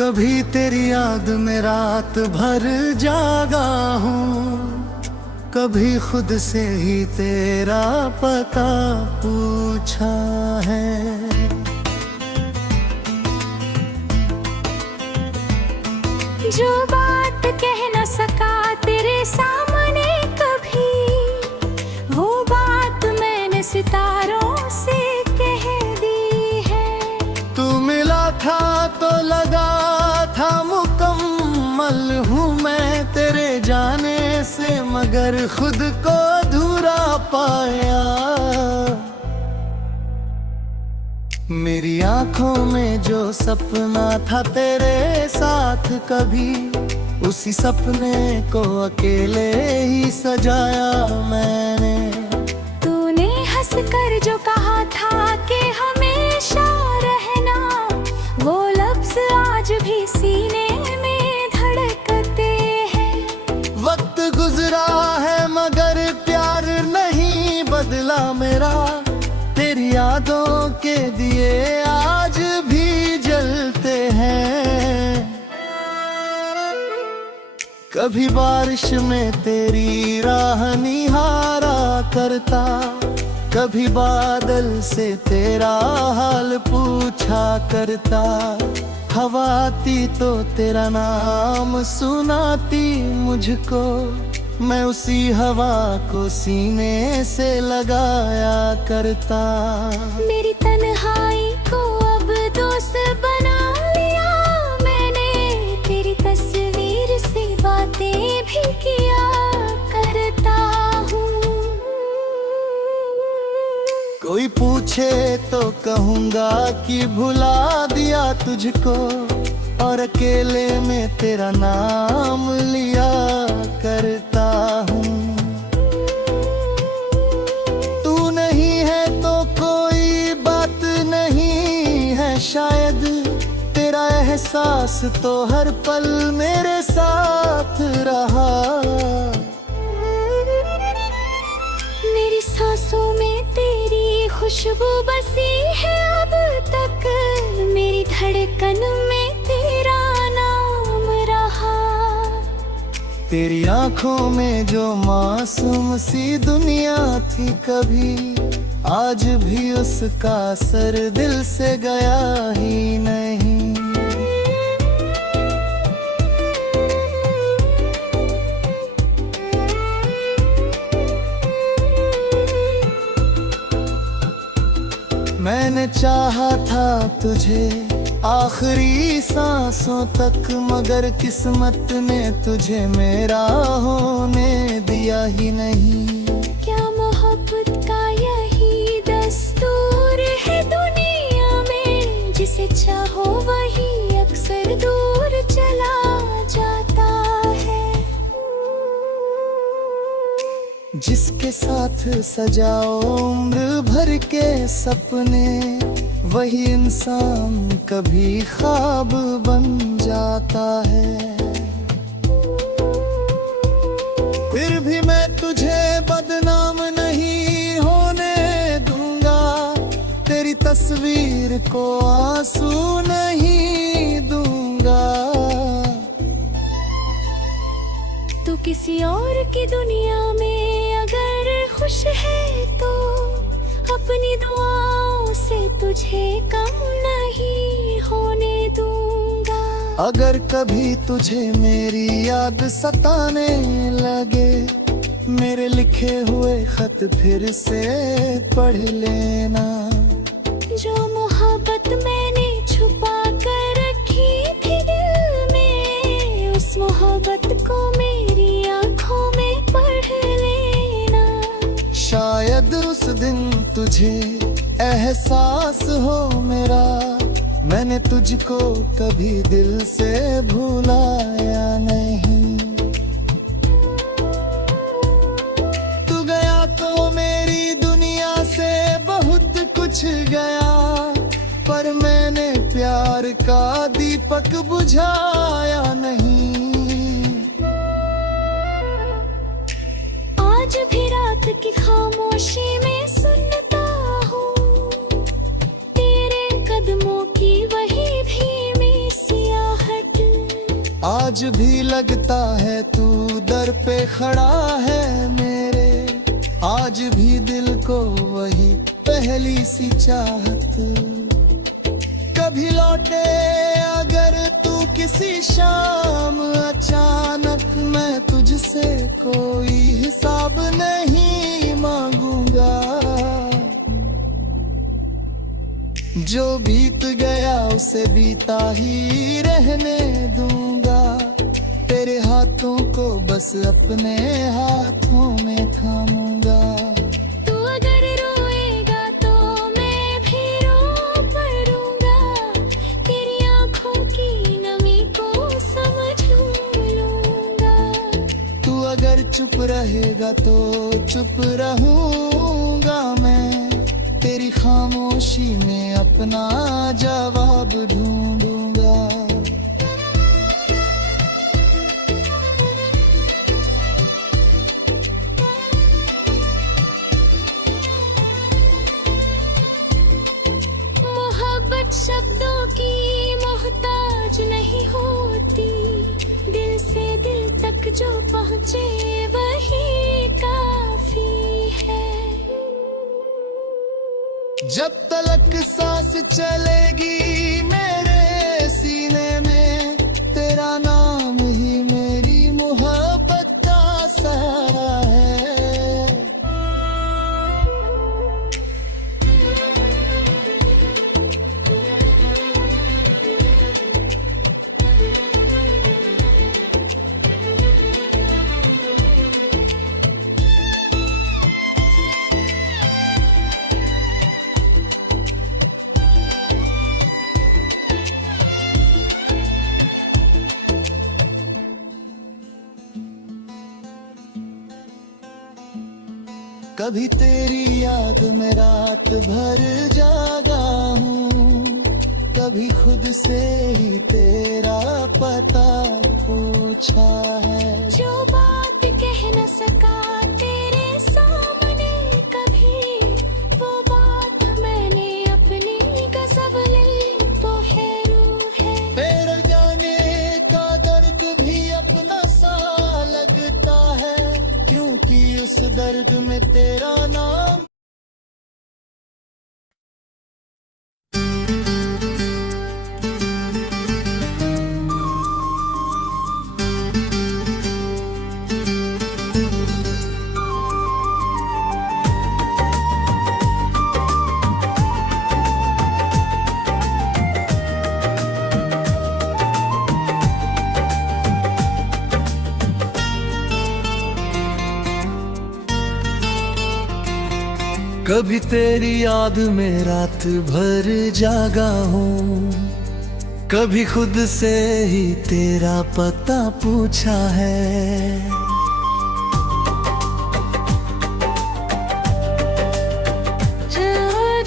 कभी तेरी याद में रात भर जागा हूँ, कभी खुद से ही तेरा पता पूछा है। जो बात कह न सका तेरे सामने कभी, वो बात मैंने सितारों से कह दी है। तू मिला था तो लगा था मुकम्मल हूँ मैं तेरे जाने से, मगर खुद को अधूरा पाया। मेरी आंखों में जो सपना था तेरे साथ कभी, उसी सपने को अकेले ही सजाया मैंने। तूने हंस कर जो कहा था कि हमेशा रहना, वो लफ्ज आज भी सीने में धड़कते हैं। वक्त गुजरा है मगर प्यार नहीं बदला मेरा, तेरी यादों के दिए आज भी जलते हैं। कभी बारिश में तेरी राह निहारा करता, कभी बादल से तेरा हाल पूछा करता। हवा आती तो तेरा नाम सुनाती मुझको, मैं उसी हवा को सीने से लगाया करता। मेरी तन्हाई को अब दोस्त बना लिया मैंने, तेरी तस्वीर से बातें भी किया करता हूँ। कोई पूछे तो कहूँगा कि भुला दिया तुझको, और अकेले में तेरा नाम लिया करता हूँ। तू नहीं है तो कोई बात नहीं है शायद, तेरा एहसास तो हर पल मेरे साथ रहा। मेरी सांसों में तेरी खुशबू बसी है अब तक, मेरी धड़कन में तेरा नाम रहा। तेरी आंखों में जो मासूम सी दुनिया थी कभी, आज भी उसका असर दिल से गया ही नहीं। मैंने चाहा था तुझे आखिरी सांसों तक, मगर किस्मत ने तुझे मेरा होने दिया ही नहीं। क्या मोहब्बत का यही दस्तूर है दुनिया में, जिसे चाहो वही अक्सर दूर चला जाता है। जिसके साथ सजाओ उम्र भर के सपने, वही इंसान कभी ख्वाब बन जाता है। फिर भी मैं तुझे बदनाम नहीं होने दूंगा, तेरी तस्वीर को आंसू नहीं दूंगा। तू किसी और की दुनिया में अगर खुश है तो, अपनी दुआओं से तुझे कम नहीं होने दूंगा। अगर कभी तुझे मेरी याद सताने लगे, मेरे लिखे हुए खत फिर से पढ़ लेना। जो मोहब्बत मैंने छुपा कर रखी थी दिल में, उस मोहब्बत को मेरी आंखों में पढ़ लेना। शायद उस दिन तुझे एहसास हो मेरा, मैंने तुझको कभी दिल से भुलाया नहीं। तू गया तो मेरी दुनिया से बहुत कुछ गया, पर मैंने प्यार का दीपक बुझाया नहीं। आज भी रात की खामोशी में सुनता हूँ तेरे कदमों की वही धीमी सी आहट। आज भी लगता है तू दर पे खड़ा है मेरे, आज भी दिल को वही पहली सी चाहत। कभी लौटे अगर तू किसी शाम अचानक, मैं तुझसे कोई हिसाब नहीं मांगूंगा। जो बीत गया उसे बीता ही रहने दूंगा, तेरे हाथों को बस अपने हाथों में थामूंगा। तू अगर रोएगा तो मैं भी रो पड़ूंगा, तेरी आंखों की नमी को समझ लूंगा। तू अगर चुप रहेगा तो चुप रहूंगा मैं, तेरी खामोशी में अपना जवाब ढूंढूंगा। मोहब्बत शब्दों की मोहताज नहीं होती, दिल से दिल तक जो पहुँचे वही काफी है। जब तलक सांस चलेगी मेरे सीने में, तेरा नाम ही मेरी मोहब्बत का सहारा है। कभी तेरी याद में रात भर जागा हूँ, कभी खुद से ही तेरा पता पूछा है। जो बात कह न सका तेरे सामने कभी, वो बात मैंने अपनी गज़ब ली तो है रूह है। तेरे जाने का दर्द भी अपना सा लगता है, क्योंकि उस दर्द में तेरा नाम। कभी तेरी याद में रात भर जागा हूँ, कभी खुद से ही तेरा पता पूछा है।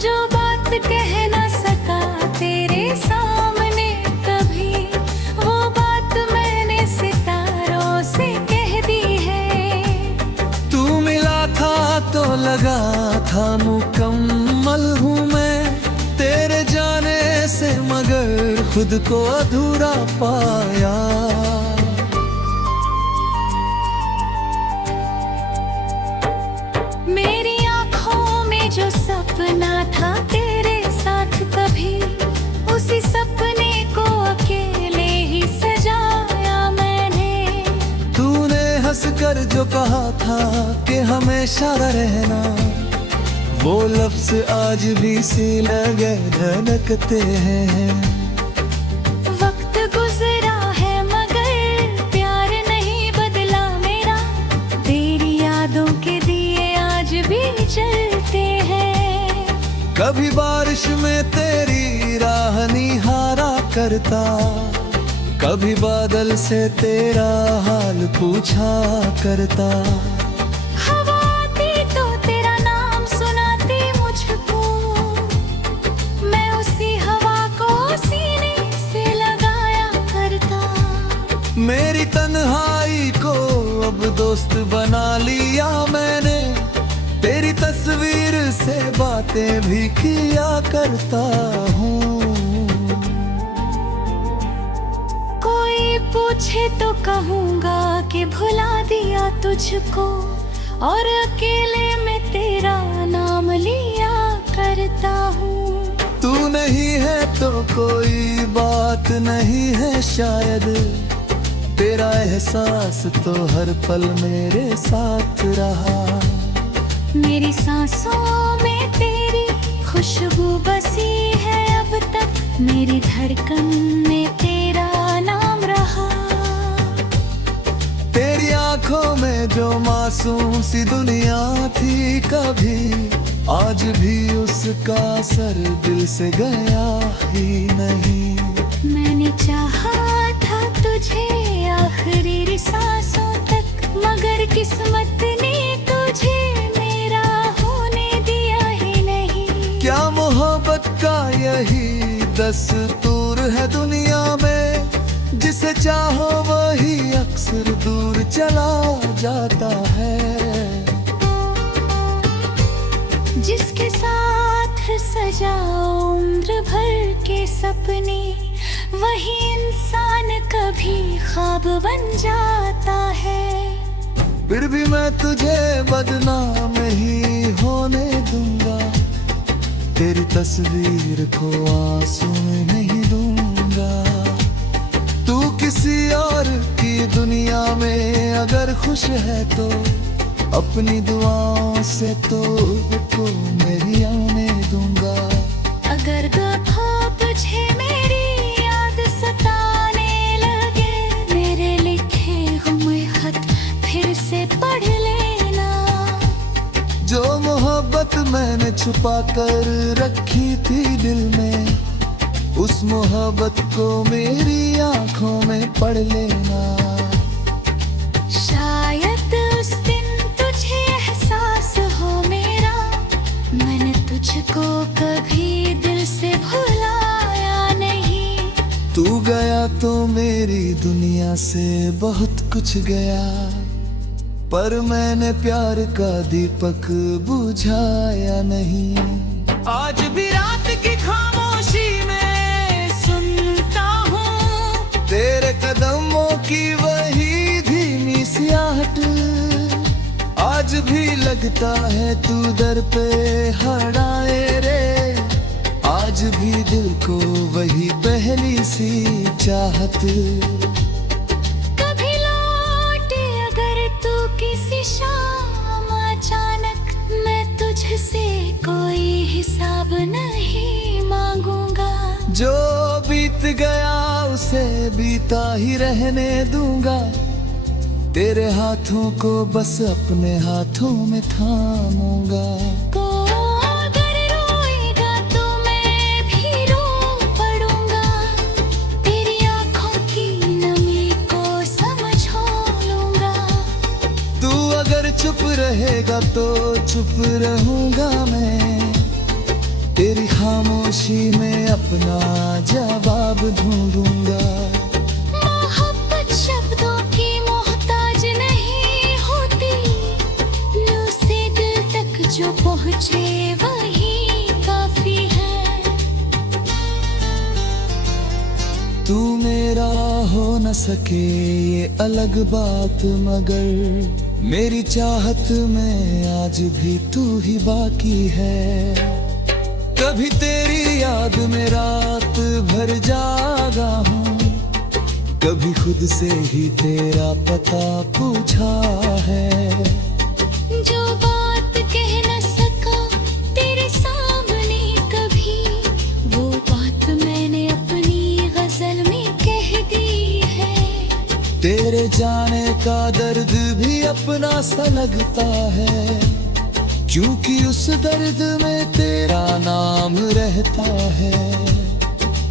जो बात कह न सका तेरे सामने कभी, वो बात मैंने सितारों से कह दी है। तू मिला था तो लगा था मुकम्मल हूँ मैं तेरे जाने से, मगर खुद को अधूरा पाया। मेरी आँखों में जो सपना था तेरे साथ कभी, उसी सपने को अकेले ही सजाया मैंने। तूने हंस कर जो कहा था कि हमेशा रहना, वो लफ्ज आज भी सी लगे धड़कते हैं। वक्त गुजरा है मगर प्यार नहीं बदला मेरा, तेरी यादों के दिए आज भी जलते हैं। कभी बारिश में तेरी राह निहारा करता, कभी बादल से तेरा हाल पूछा करता। हवा आती तो तेरा नाम सुनाती मुझको, मैं उसी हवा को सीने से लगाया करता। मेरी तन्हाई को अब दोस्त बना लिया मैंने, तेरी तस्वीर से बातें भी किया करता हूँ। कोई पूछे तो कहूँगा कि भुला दिया तुझको, और अकेले में तेरा नाम लिया करता हूँ। तू नहीं है तो कोई बात नहीं है शायद, तेरा एहसास तो हर पल मेरे साथ रहा। मेरी सांसों में तेरी खुशबू बसी है अब तक, मेरी धड़कन में तेरा नाम रहा। तेरी आंखों में जो मासूम सी दुनिया थी कभी, आज भी उसका असर दिल से गया ही नहीं। मैंने चाहा था तुझे आखिरी सांसों तक, मगर किस्मत ने तुझे मेरा होने दिया ही नहीं। क्या मोहब्बत का यही दस्तूर है दुनिया में, जिसे चाहो वही अक्सर दूर चला जाता है। जिसके साथ सजा उम्र भर के सपने, वही इंसान कभी ख्वाब बन जाता है। फिर भी मैं तुझे बदनाम ही होने दूंगा, तेरी तस्वीर को आंसू में नहीं दूंगा। तू किसी और की दुनिया में अगर खुश है तो अपनी दुआओं से तो मेरी आने दूंगा। अगर दफा तुझे मेरी याद सताने लगे, मेरे लिखे हुए खत फिर से पढ़ लेना। जो मोहब्बत मैंने छुपा कर रखी थी दिल में, उस मोहब्बत को मेरी आंखों में पढ़ लेना। शायद उस दिन तुझे एहसास हो मेरा, मैंने तुझको कभी दिल से भुलाया नहीं। तू गया तो मेरी दुनिया से बहुत कुछ गया, पर मैंने प्यार का दीपक बुझाया नहीं। आज भी रात की खामोशी में सुनता हूँ तेरे कदमों की वही धीमी सी आहट, आज भी लगता है तू दर पे हड़ाए रे। आज भी दिल को वही पहली सी चाहत। कभी लौटे अगर तू किसी शाम अचानक, मैं तुझसे कोई हिसाब नहीं मांगूंगा। जो बीत गया उसे बीता ही रहने दूंगा, तेरे हाथों को बस अपने हाथों में थामूंगा। को अगर रोएगा तो मैं भी रो पड़ूंगा, तेरी आंखों की नमी को समझ लूंगा। तू अगर चुप रहेगा तो चुप रहूंगा मैं, तेरी खामोशी में अपना जवाब ढूंढूंगा। मोहब्बत शब्दों की मोहताज नहीं होती, दिल से दिल तक जो पहुंचे वही काफी है। तू मेरा हो न सके ये अलग बात, मगर मेरी चाहत में आज भी तू ही बाकी है। कभी तेरी याद में रात भर जागा हूँ, कभी खुद से ही तेरा पता पूछा है। जो बात कह न सका तेरे सामने कभी, वो बात मैंने अपनी गजल में कह दी है। तेरे जाने का दर्द भी अपना सा लगता है, क्योंकि उस दर्द में तेरा नाम रहता है।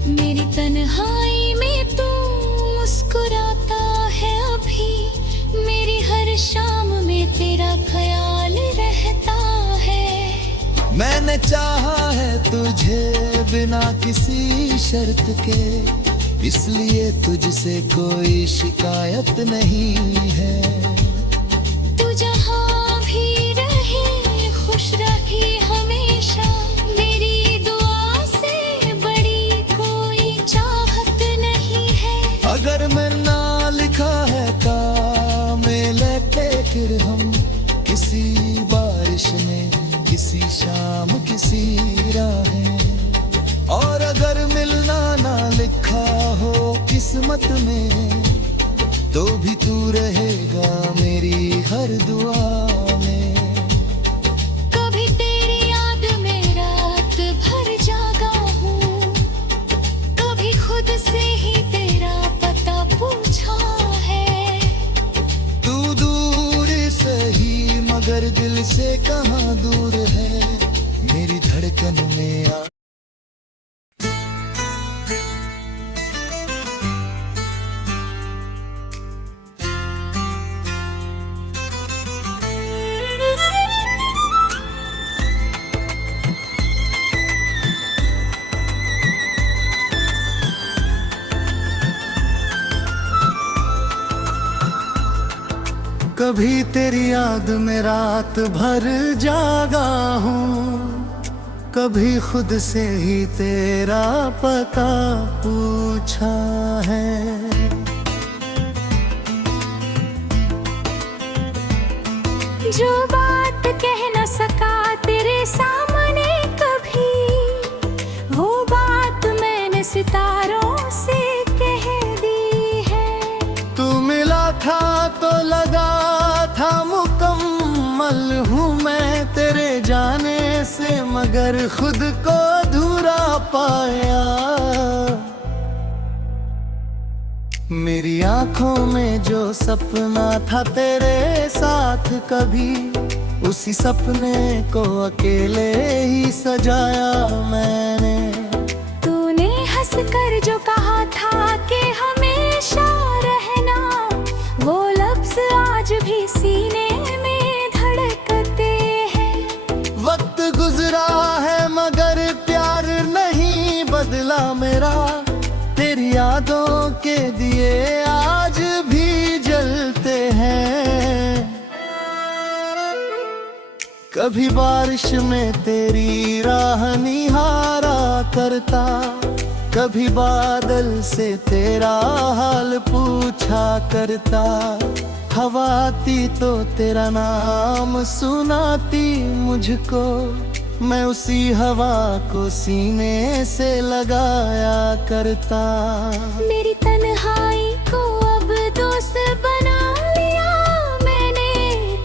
मेरी तन्हाई में तू मुस्कुराता है अभी, मेरी हर शाम में तेरा ख्याल रहता है। मैंने चाहा है तुझे बिना किसी शर्त के, इसलिए तुझसे कोई शिकायत नहीं है। तू जहाँ भी रहे खुश रही हमेशा, मेरी दुआ से बड़ी कोई चाहत नहीं है। अगर मैं ना किसी शाम किसी राहें। और अगर मिलना ना लिखा हो किस्मत में, तो भी तू रहेगा मेरी हर दुआ में। कभी तेरी याद में रात भर जागा हूँ, कभी खुद से ही तेरा पता पूछा है। तू दूर सही मगर दिल से कहाँ दूर है, मेरी धड़कन में आ। कभी तेरी याद में रात भर जागा हूँ, कभी खुद से ही तेरा पता पूछा है। जो बात कह न सका तेरे सामने कभी, वो बात मैंने सितारों से कह दी है। तू मिला था तो लगा था मुकम्मल हूँ मैं तेरे जाने से, मगर खुद को अधूरा पाया। मेरी आंखों में जो सपना था तेरे साथ कभी, उसी सपने को अकेले ही सजाया मैंने। तूने हंस कर जो कहा था कि हमेशा रहना, वो लफ्ज आज भी सीने में धड़कते हैं। वक्त गुजरा है मगर प्यार नहीं बदला मेरा, तेरी यादों के दिए आज भी जलते हैं। कभी बारिश में तेरी राह निहारा करता, कभी बादल से तेरा हाल पूछा करता। हवा आती तो तेरा नाम सुनाती मुझको, मैं उसी हवा को सीने से लगाया करता। मेरी तन्हाई को अब दोस्त बना लिया मैंने,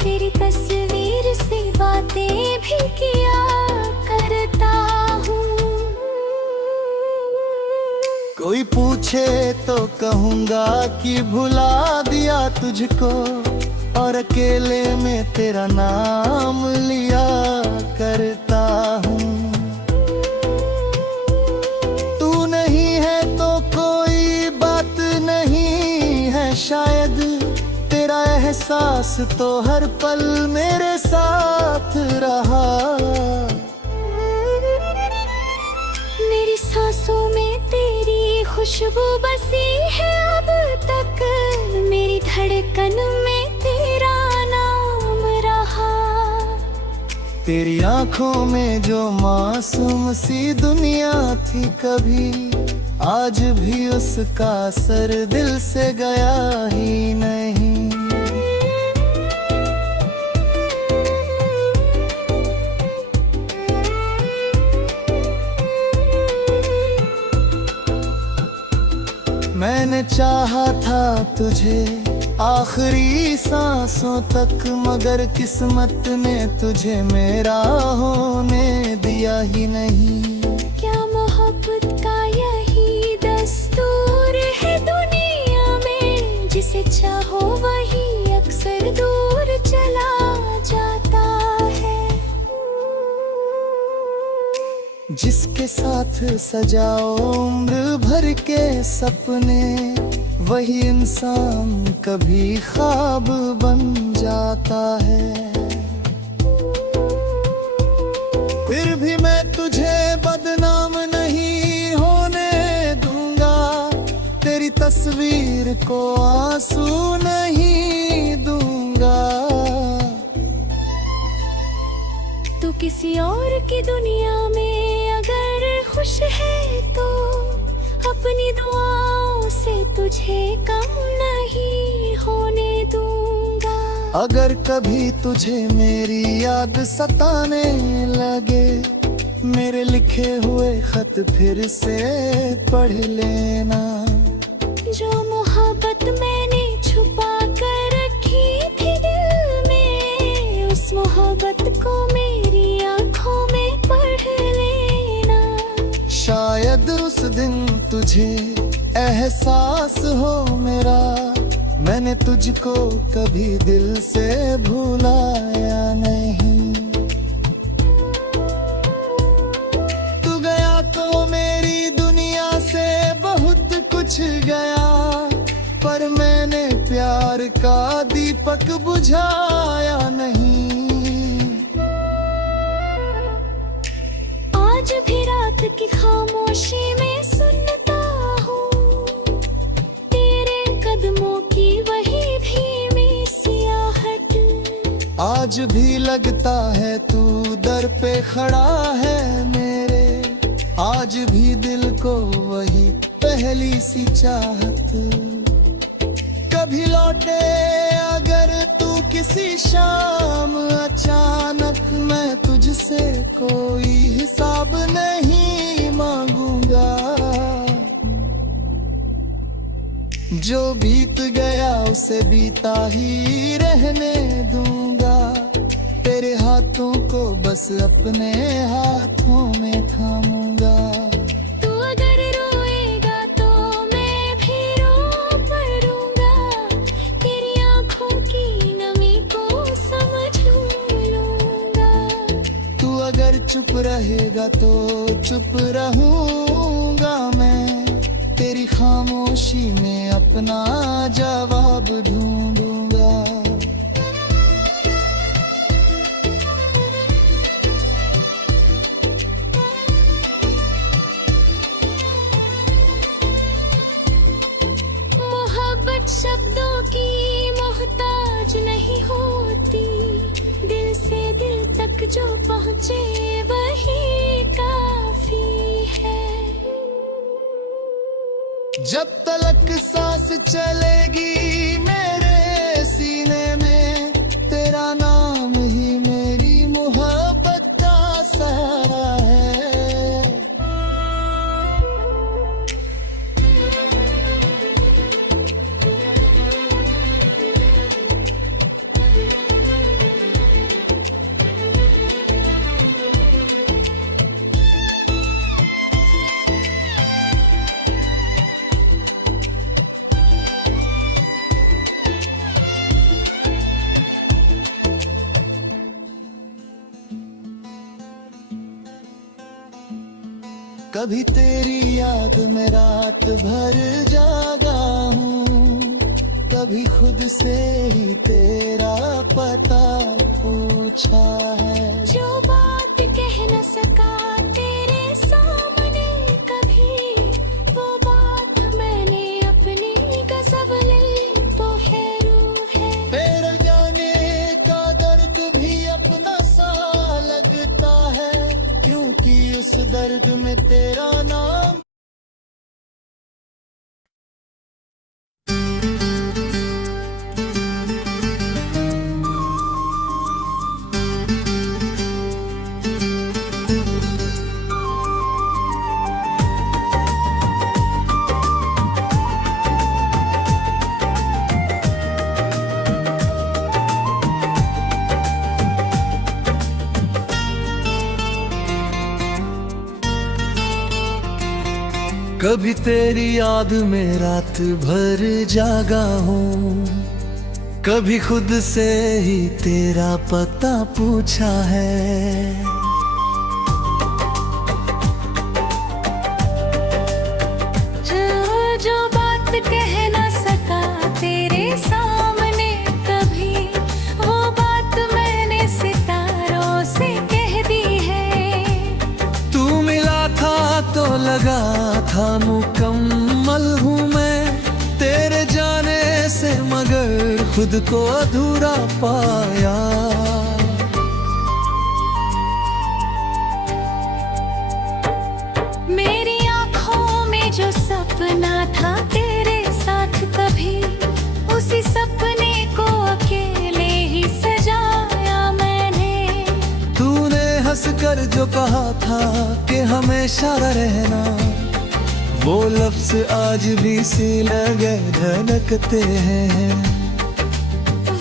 तेरी तस्वीर से बातें भी किया करता हूँ। कोई पूछे तो कहूँगा कि भुला दिया तुझको, और अकेले में तेरा नाम लिया करता हूँ। तू नहीं है तो कोई बात नहीं है शायद, तेरा एहसास तो हर पल मेरे साथ रहा। मेरी सांसों में तेरी खुशबू बसी है अब तक, मेरी धड़कन में तेरा नाम रहा। तेरी आंखों में जो मासूम सी दुनिया थी कभी, आज भी उसका असर दिल से गया ही नहीं। मैंने चाहा था तुझे आखिरी सांसों तक, मगर किस्मत ने तुझे मेरा होने दिया ही नहीं। क्या मोहब्बत का यही दस्तूर है दुनिया में, जिसे चाहो वही अक्सर दूर चला जाता है। जिसके साथ सजाओ उम्र भर के सपने, वही इंसान कभी ख्वाब बन जाता है। फिर भी मैं तुझे बदनाम नहीं होने दूंगा, तेरी तस्वीर को आंसू नहीं दूंगा। तू किसी और की दुनिया में अगर खुश है तो, अपनी दुआओं से तुझे कम नहीं होने दूंगा। अगर कभी तुझे मेरी याद सताने लगे, मेरे लिखे हुए खत फिर से पढ़ लेना। जो मोहब्बत मैंने छुपा कर रखी थी दिल में, उस मोहब्बत को मेरी आंखों में पढ़ लेना। शायद उस दिन तुझे एहसास हो मेरा, मैंने तुझको कभी दिल से भुलाया नहीं। तू गया तो मेरी दुनिया से बहुत कुछ गया, पर मैंने प्यार का दीपक बुझाया नहीं। आज भी रात की खामोशी में सुनता हूँ तेरे कदमों की वही धीमी सियाहट। आज भी लगता है तू दर पे खड़ा है मेरे, आज भी दिल को वही पहली सी चाहत। कभी लौटे अगर तू किसी शाम अचानक, मैं तुझसे कोई हिसाब नहीं मांगूंगा। जो बीत गया उसे बीता ही रहने दूंगा, तेरे हाथों को बस अपने हाथों में थामूंगा। तू अगर रोएगा तो मैं भी रो पड़ूंगा, तेरी आंखों की नमी को समझ लूंगा। तू अगर चुप रहेगा तो चुप रहूंगा मैं, तेरी खामोशी में अपना जवाब ढूंढूंगा। मोहब्बत शब्दों की मोहताज नहीं होती, दिल से दिल तक जो पहुँचे वही काफी है। जब तलक सांस चलेगी मेरे सीने में, तेरा नाम ही मेरी मोहब्बत का सहारा है। कभी तेरी याद में रात भर जागा हूँ, कभी खुद से ही तेरा पता पूछा है। जो बात कह न सका तेरे सामने कभी, वो बात मैंने अपनी गज़ल लिखी तो है। तेरे जाने का दर्द भी अपना सा लगता है, क्योंकि उस दर्द में तेरा नाम। कभी तेरी याद में रात भर जागा हूँ, कभी खुद से ही तेरा पता पूछा है। जो बात कह न सका तेरे सामने कभी, वो बात मैंने सितारों से कह दी है। तू मिला था तो लगा था मुकम्मल हूँ मैं तेरे जाने से, मगर खुद को अधूरा पाया। मेरी आँखों में जो सपना था तेरे साथ कभी, उसी सपने को अकेले कर जो कहा था कि हमेशा रहना, वो लफ्ज आज भी सी लगे धड़कते हैं।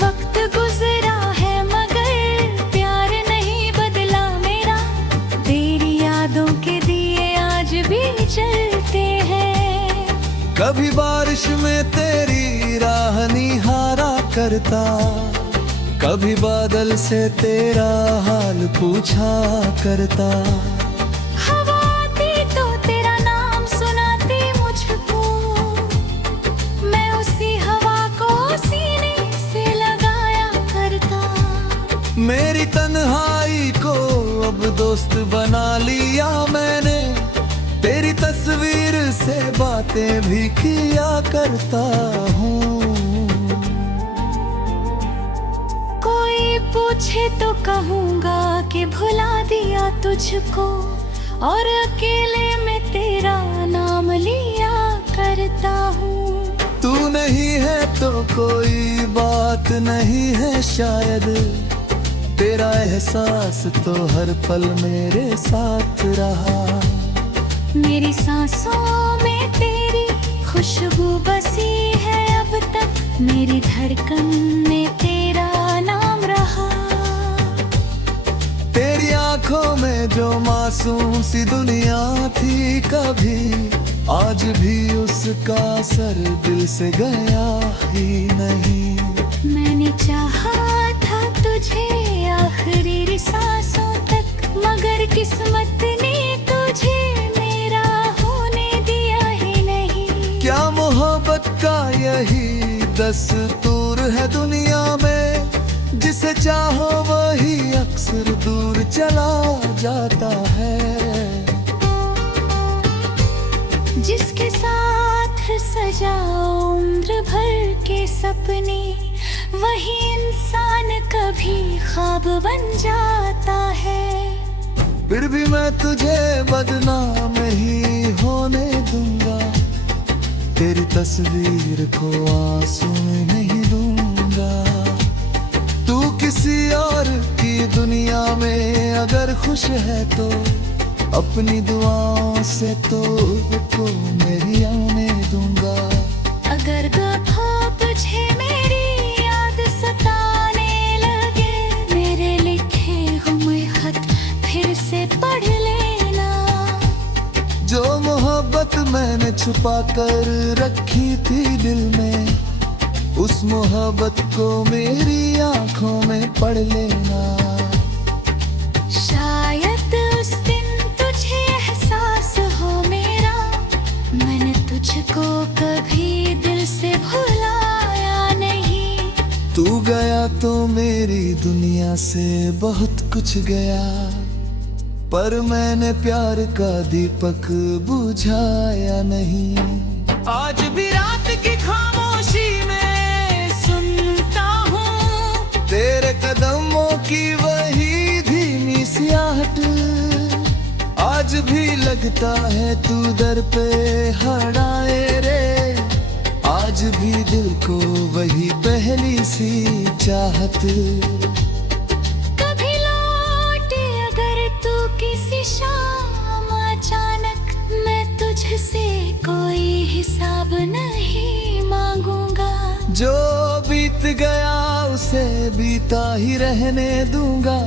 वक्त गुजरा है मगर प्यार नहीं बदला मेरा, तेरी यादों के दिए आज भी जलते हैं। कभी बारिश में तेरी राह निहारा करता, कभी बादल से तेरा हाल पूछा करता। हवा आती तो तेरा नाम सुनाती मुझको, मैं उसी हवा को सीने से लगाया करता। मेरी तन्हाई को अब दोस्त बना लिया मैंने, तेरी तस्वीर से बातें भी किया करता हूँ। पूछे तो कहूँगा कि भुला दिया तुझको, और अकेले में तेरा नाम लिया करता हूँ। तू नहीं है तो कोई बात नहीं है शायद, तेरा एहसास तो हर पल मेरे साथ रहा। मेरी सांसों में तेरी खुशबू बसी है अब तक, मेरी धड़कन में तेरा नाम रहा। तेरी आंखों में जो मासूम सी दुनिया थी कभी, आज भी उसका असर दिल से गया ही नहीं। मैंने चाहा था तुझे आखिरी सांसों तक, मगर किस्मत ने तुझे मेरा होने दिया ही नहीं। क्या मोहब्बत का यही दस्तूर है दुनिया में, जिसे चाहो वही अक्सर दूर चला जाता है। जिसके साथ सजा उम्र भर के सपने, वही इंसान कभी ख्वाब बन जाता है। फिर भी मैं तुझे बदनाम ही होने दूंगा, तेरी तस्वीर को आंसू में नहीं दूंगा। तू किसी और की दुनिया में अगर खुश है तो, अपनी दुआओं से तो मेरी आने दूंगा। अगर कभी तुझे मेरी याद सताने लगे, मेरे लिखे हुए खत फिर से पढ़ लेना। जो मोहब्बत मैंने छुपा कर रखी थी दिल में, उस मोहब्बत को मेरी आंखों में पढ़ लेना। शायद उस दिन तुझे एहसास हो मेरा, मैंने तुझको कभी दिल से भुलाया नहीं। तू गया तो मेरी दुनिया से बहुत कुछ गया, पर मैंने प्यार का दीपक बुझाया नहीं। आज भी रात की खामोशी में सुनता हूँ तेरे कदमों की वही धीमी सी आहट, आज भी लगता है तू दर पे हड़ाए रे। आज भी दिल को वही पहली सी चाहत। कभी लौटे अगर तू किसी शाम अचानक, मैं तुझसे कोई हिसाब नहीं मांगूंगा। जो बीत गया उसे बीता ही रहने दूंगा,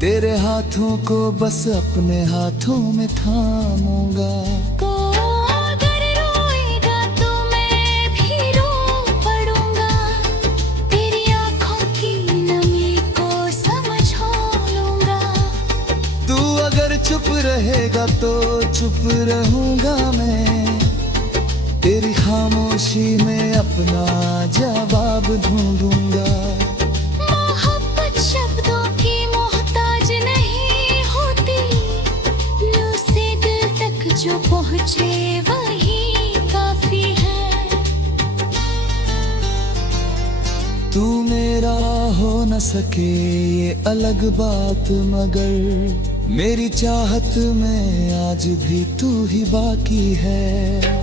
तेरे हाथों को बस अपने हाथों में थामूंगा। को अगर रोएगा तो मैं भी रो पड़ूंगा, तेरी आंखों की नमी को समझ लूंगा। तू अगर चुप रहेगा तो चुप रहूंगा मैं, तेरी खामोशी में अपना जवाब ढूंढूंगा। मोहब्बत शब्दों की मोहताज नहीं होती, दिल से दिल तक जो पहुंचे वही काफी है। तू मेरा हो न सके ये अलग बात, मगर मेरी चाहत में आज भी तू ही बाकी है।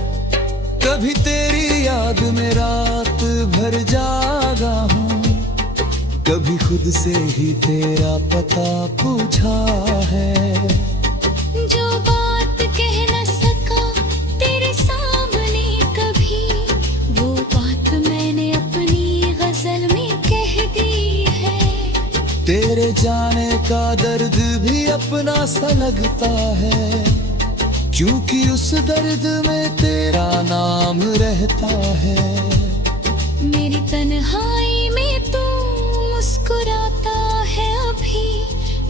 कभी तेरी याद में रात भर जागा हूँ, कभी खुद से ही तेरा पता पूछा है? जो बात कह न सका तेरे सामने कभी, वो बात मैंने अपनी गजल में कह दी है। तेरे जाने का दर्द भी अपना सा लगता है, क्योंकि उस दर्द में तेरा नाम रहता है। मेरी तन्हाई में तू मुस्कुराता है अभी,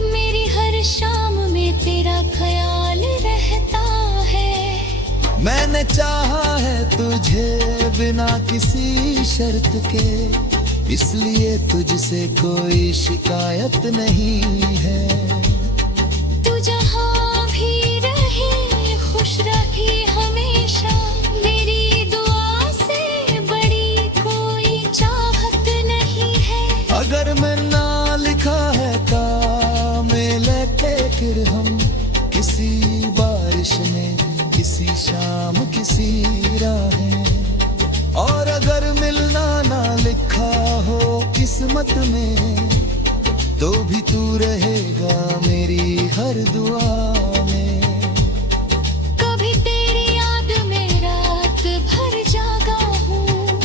मेरी हर शाम में तेरा ख्याल रहता है। मैंने चाहा है तुझे बिना किसी शर्त के, इसलिए तुझसे कोई शिकायत नहीं है। तू जहाँ भी रहे खुश रहे हमेशा, मेरी दुआ से बड़ी कोई चाहत नहीं है। अगर मैं ना लिखा है में लेके फिर हम किसी बारिश में, किसी शाम, किसी राहें, और अगर मिलना ना लिखा हो किस्मत में, तो भी तू रहेगा मेरी हर दुआ में। कभी तेरी याद में रात भर जागा हूँ,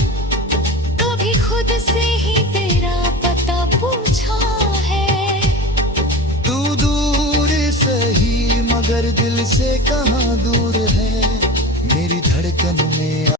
कभी खुद से ही तेरा पता पूछा है। तू दूर सही मगर दिल से कहाँ दूर है, मेरी धड़कन में